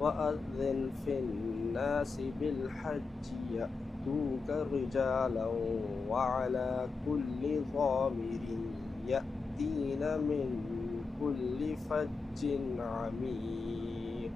وأذن في الناس بالحج يأتوك رجالا وعلى كل ضامر يأتين من كل فج عميق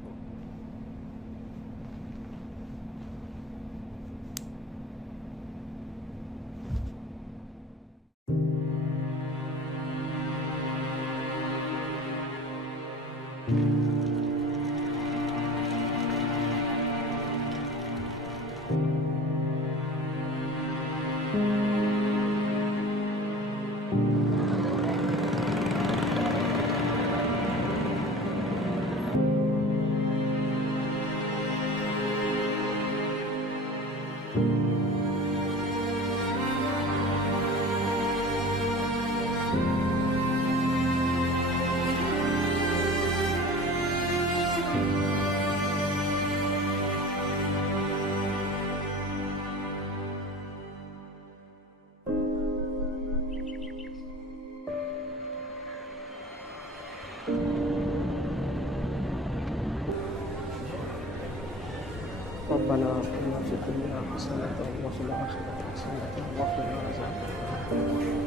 ربنا آتنا في الدنيا حسنة وفي الآخرة حسنة وقنا عذاب النار.